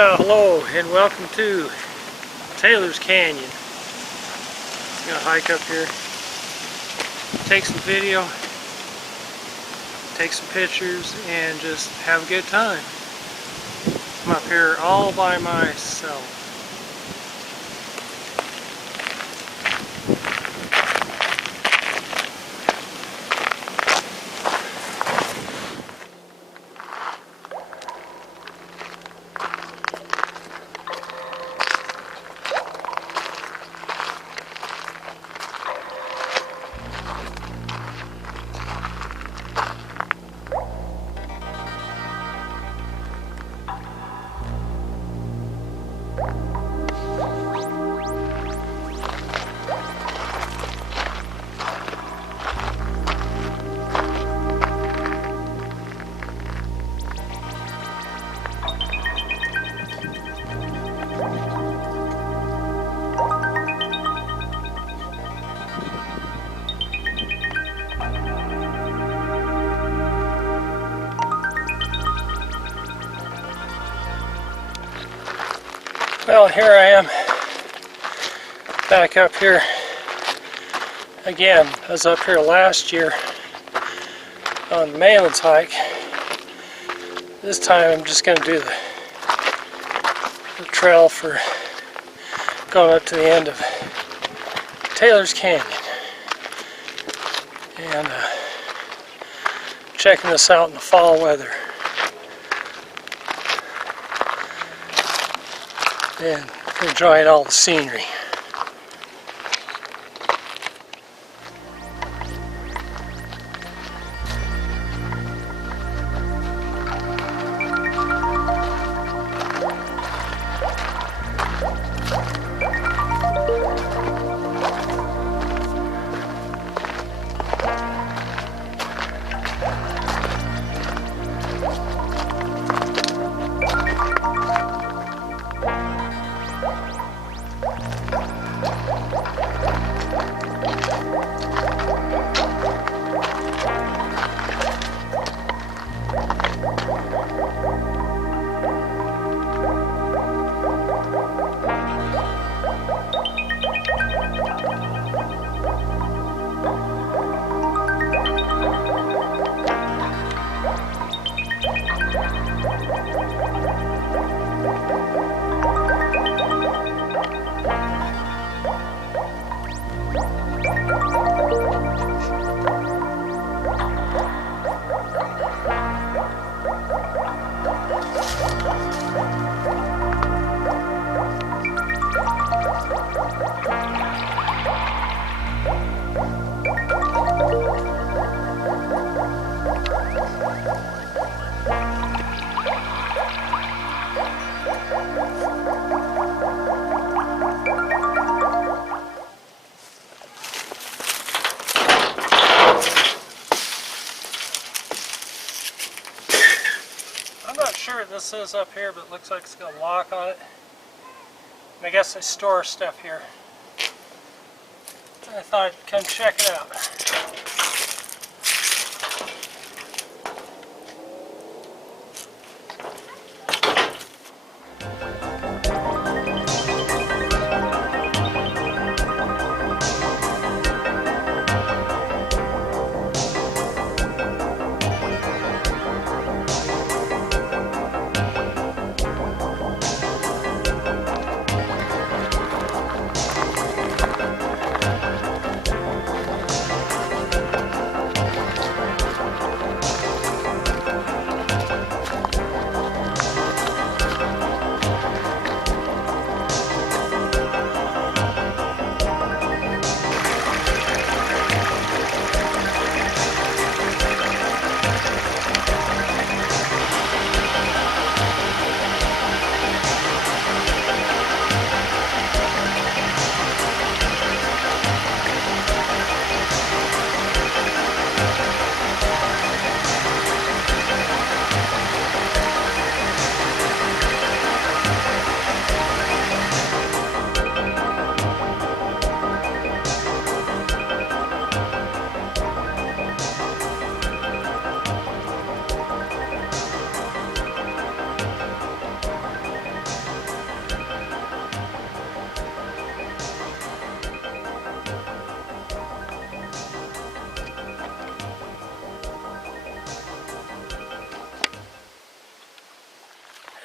Well, hello and welcome to Taylor's Canyon. Gonna hike up here, take some video, take some pictures, and just have a good time. I'm up here all by myself. Well, here I am, back up here again. I was up here last year on the Maylands hike. This time I'm just going to do the trail for going up to the end of Taylor's Canyon. And checking this out in the fall weather. And enjoying all the scenery. I'm not sure what this is up here, but it looks like it's got a lock on it. And I guess they store stuff here. I thought I'd come check it out.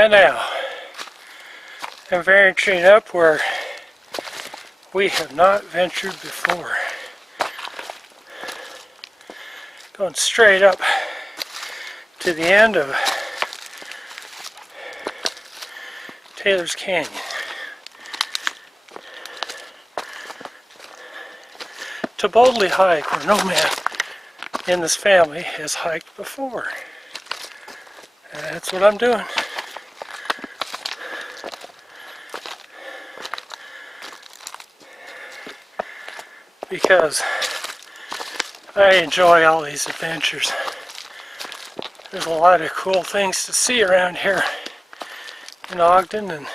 And now, I'm venturing up where we have not ventured before. Going straight up to the end of Taylor's Canyon. To boldly hike where no man in this family has hiked before. And that's what I'm doing. Because I enjoy all these adventures. There's a lot of cool things to see around here in Ogden and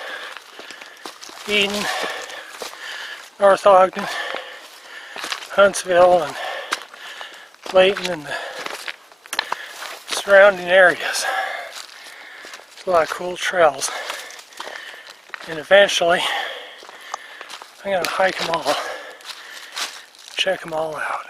Eden, North Ogden, Huntsville, and Layton, and the surrounding areas. There's a lot of cool trails. And eventually, I'm going to hike them all. Check them all out.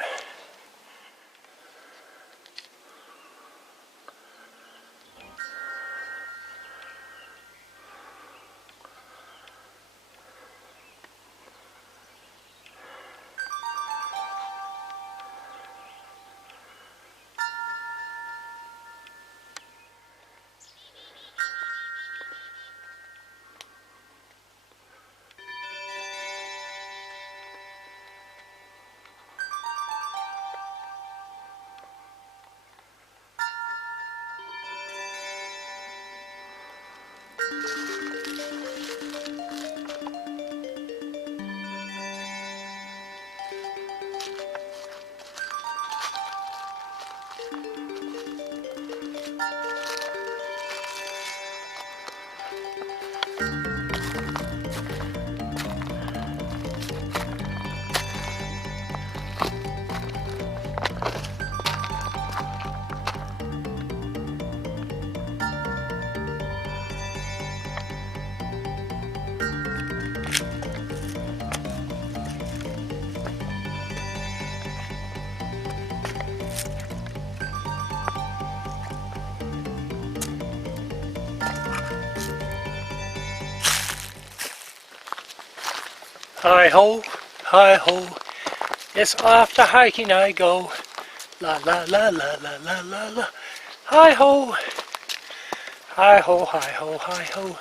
Hi ho, hi ho, it's off to hiking I go. La la la la la la la la. Hi ho, hi ho, hi ho, hi ho.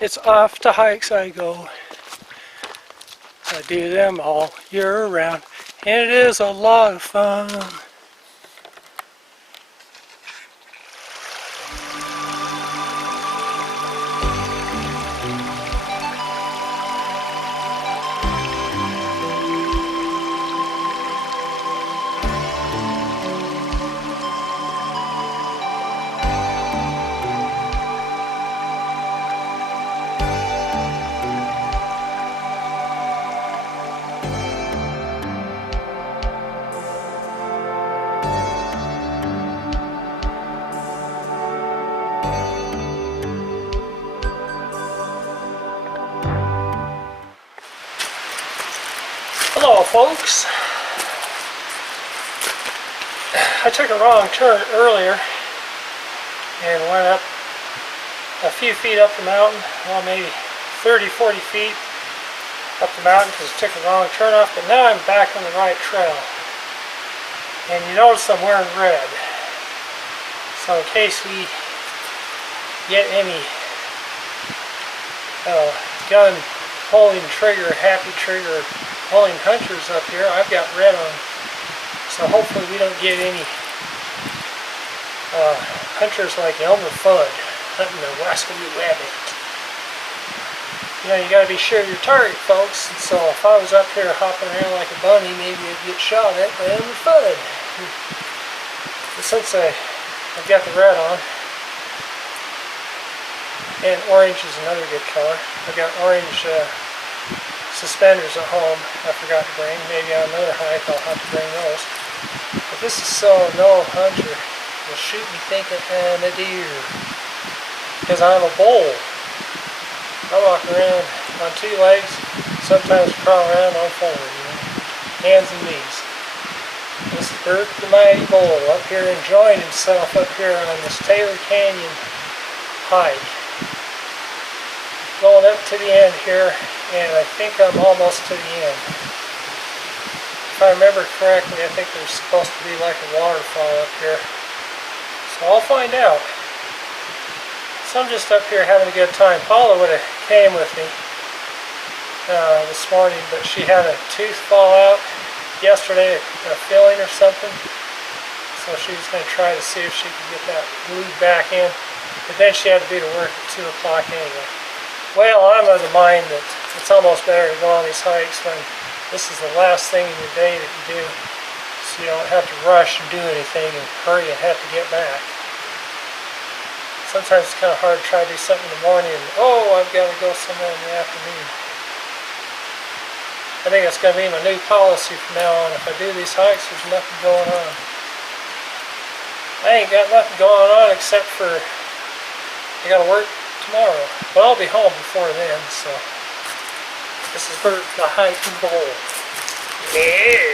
It's off to hikes I go. I do them all year round, and it is a lot of fun. Hello folks, I took a wrong turn earlier and went up a few feet up the mountain, well maybe 30-40 feet up the mountain because I took a wrong turn off, but now I'm back on the right trail. And you notice I'm wearing red, so in case we get any gun pulling trigger, happy trigger pulling hunters up here, I've got red on, so hopefully we don't get any hunters like Elmer Fudd hunting the Wascombe rabbit. You know, you got to be sure of your target, folks, and so if I was up here hopping around like a bunny, maybe I'd get shot at by Elmer Fudd. But since I've got the red on, and orange is another good color, I've got orange suspenders at home I forgot to bring. Maybe on another hike I'll have to bring those. But this is so no hunter will shoot me thinking I'm a deer. Because I'm a bull. I walk around on two legs, sometimes crawl around on four, you know, hands and knees. This is Bert the Mighty Bull up here enjoying himself up here on this Taylor Canyon hike. going up to the end here, and I think I'm almost to the end. If I remember correctly, I think there's supposed to be like a waterfall up here. So I'll find out. So I'm just up here having a good time. Paula would have came with me this morning, but she had a tooth fall out yesterday, a filling or something. So she was going to try to see if she could get that glued back in. But then she had to be to work at 2 o'clock anyway. Well, I'm of the mind that it's almost better to go on these hikes when this is the last thing in your day that you do. So you don't have to rush and do anything and hurry and have to get back. Sometimes it's kind of hard to try to do something in the morning and, oh, I've got to go somewhere in the afternoon. I think that's going to be my new policy from now on. If I do these hikes, there's nothing going on. I ain't got nothing going on except for I got to work tomorrow. But I'll be home before then, so this is for the hiking bowl. Yeah.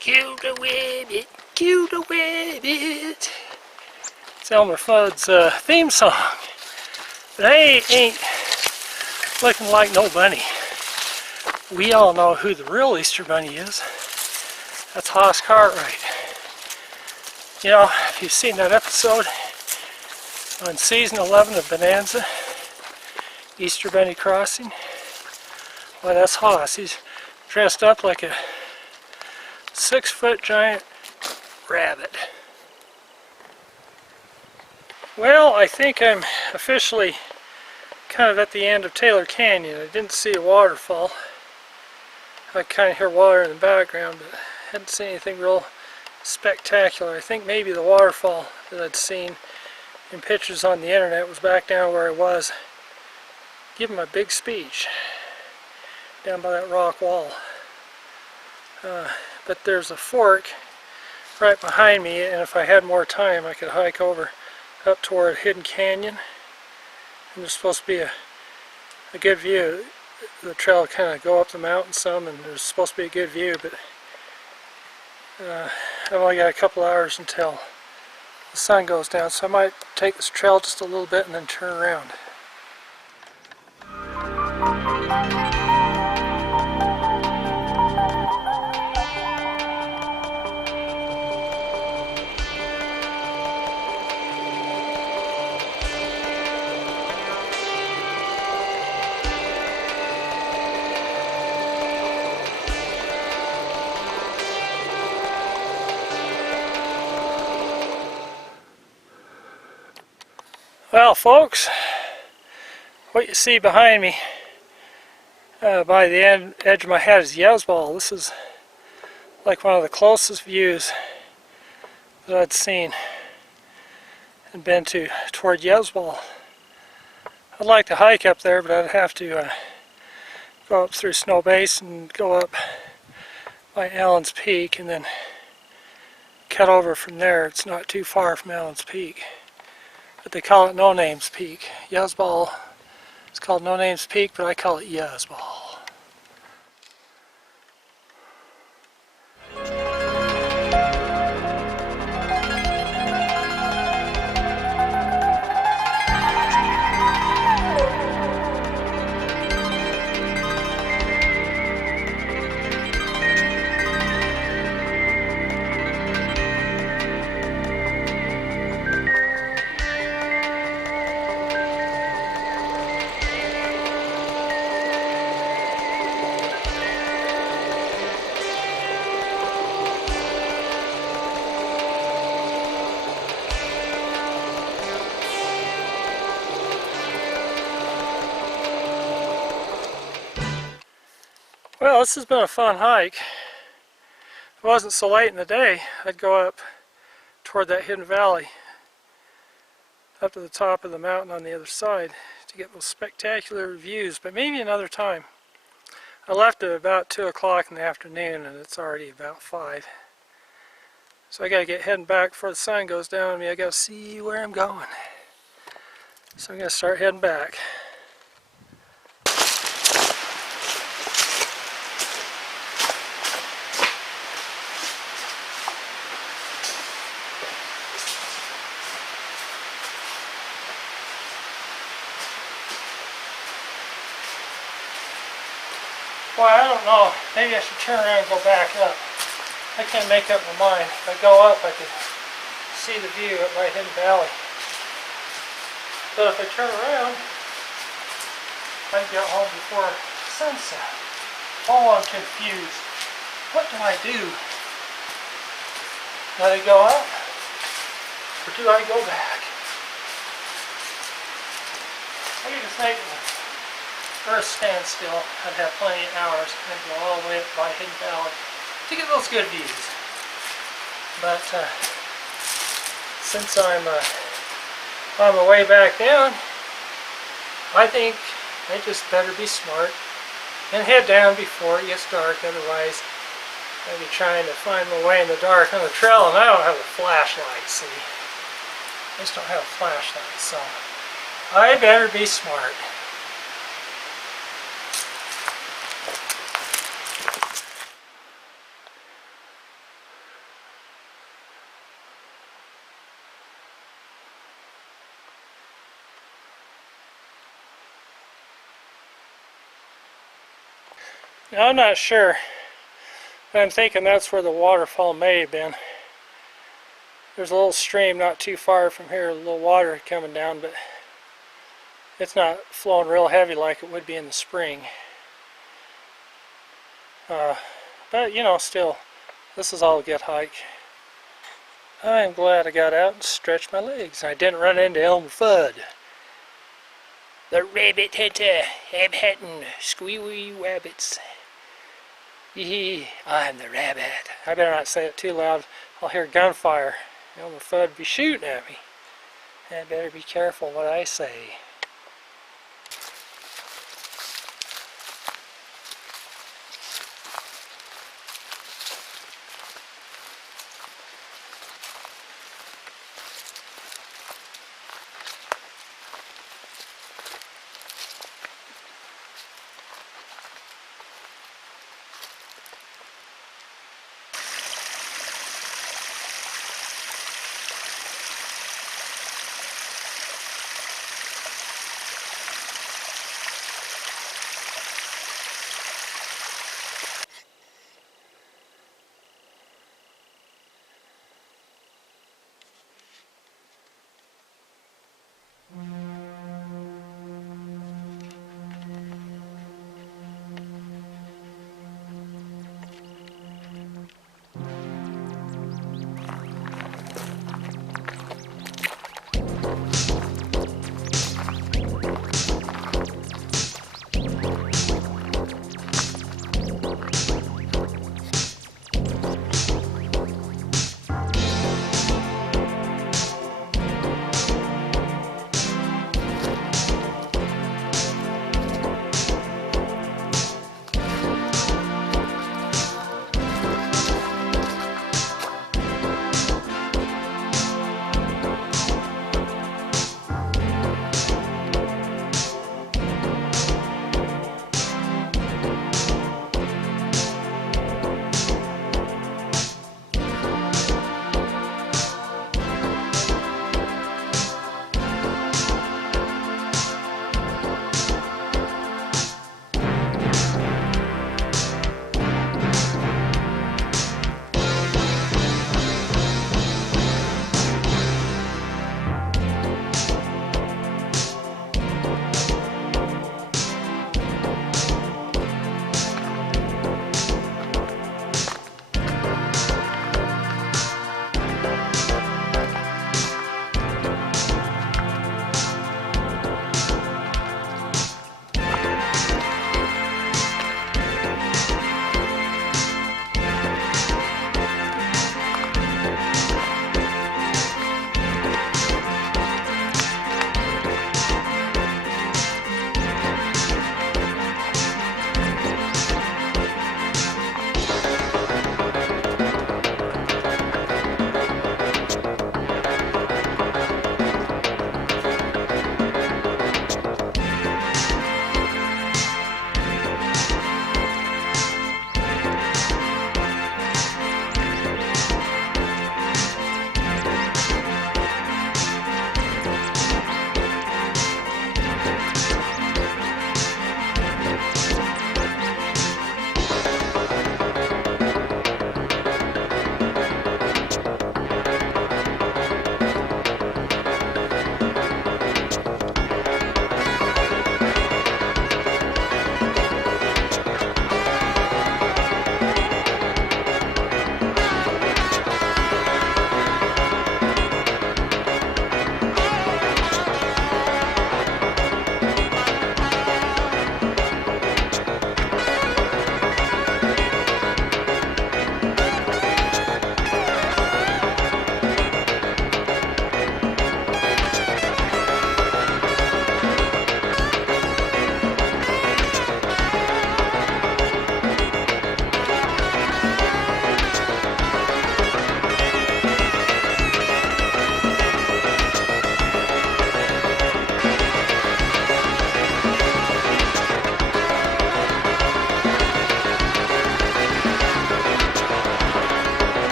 Kill the Rabbit, kill the Rabbit. It's Elmer Fudd's theme song. But I ain't looking like no bunny. We all know who the real Easter Bunny is. That's Hoss Cartwright. You know, if you've seen that episode on season 11 of Bonanza, Easter Bunny Crossing, well, that's Hoss. He's dressed up like a 6-foot giant rabbit. Well, I think I'm officially kind of at the end of Taylor Canyon. I didn't see a waterfall. I kind of hear water in the background, but I hadn't seen anything real spectacular. I think maybe the waterfall that I'd seen in pictures on the internet was back down where I was giving my big speech down by that rock wall. But there's a fork right behind me, and if I had more time I could hike over up toward Hidden Canyon, and there's supposed to be a good view. The trail kind of go up the mountain some, and there's supposed to be a good view, but I've only got a couple hours until the sun goes down, so I might take this trail just a little bit and then turn around. Well, folks, what you see behind me by the edge of my head is Yezbal. This is like one of the closest views that I'd seen and been to toward Yezbal. I'd like to hike up there, but I'd have to go up through Snow Basin and go up by Allen's Peak and then cut over from there. It's not too far from Allen's Peak. But they call it No Names Peak. Yezbal is called No Names Peak, but I call it Yezbal. Well, this has been a fun hike. If it wasn't so late in the day, I'd go up toward that hidden valley, up to the top of the mountain on the other side to get those spectacular views, but maybe another time. I left at about 2 o'clock in the afternoon and it's already about 5. So I gotta get heading back before the sun goes down on me. I gotta see where I'm going. So I'm gonna start heading back. Well, I don't know. Maybe I should turn around and go back up. I can't make up my mind. If I go up, I can see the view at my hidden valley. But if I turn around, I can get home before sunset. Oh, I'm confused. What do I do? Do I go up? Or do I go back? I could just make the earth stand still. I'd have plenty of hours and go all the way up by Hidden Valley to get those good views. But since I'm on my way back down, I think I just better be smart and head down before it gets dark. Otherwise, I'll be trying to find my way in the dark on the trail, and I don't have a flashlight, see? I just don't have a flashlight, so I better be smart. Now, I'm not sure, but I'm thinking that's where the waterfall may have been. There's a little stream not too far from here, a little water coming down, but it's not flowing real heavy like it would be in the spring. But, you know, still, this is all a good hike. I'm glad I got out and stretched my legs. I didn't run into Elmer Fudd. The rabbit hunter. I'm hunting squealy rabbits. I'm the rabbit. I better not say it too loud. I'll hear gunfire. Elmer Fudd be shooting at me. I better be careful what I say.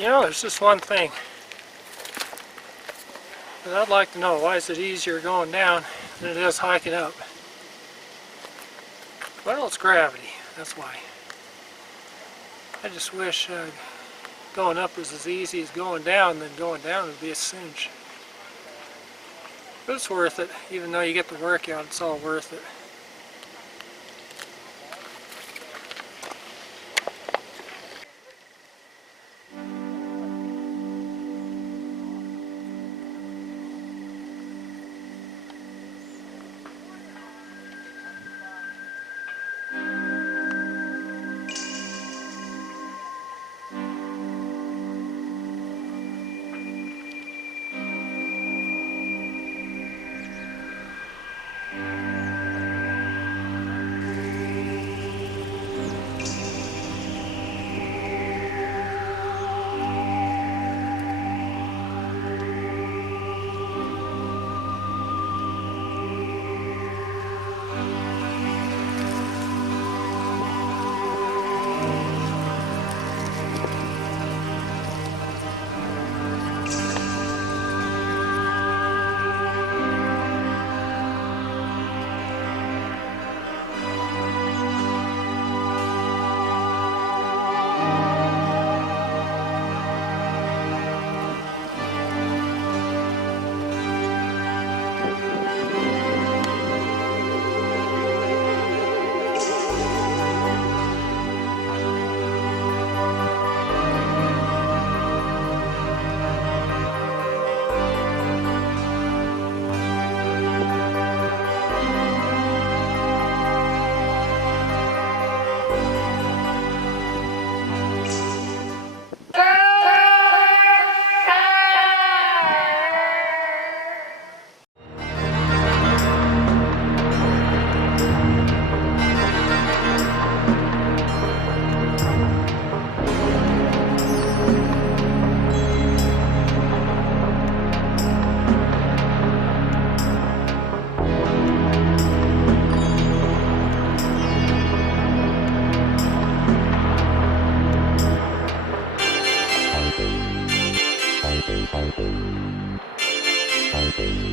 You know, there's just one thing that I'd like to know. Why is it easier going down than it is hiking up? Well, it's gravity. That's why. I just wish going up was as easy as going down, then going down would be a cinch. But it's worth it. Even though you get the workout, it's all worth it. Thank you.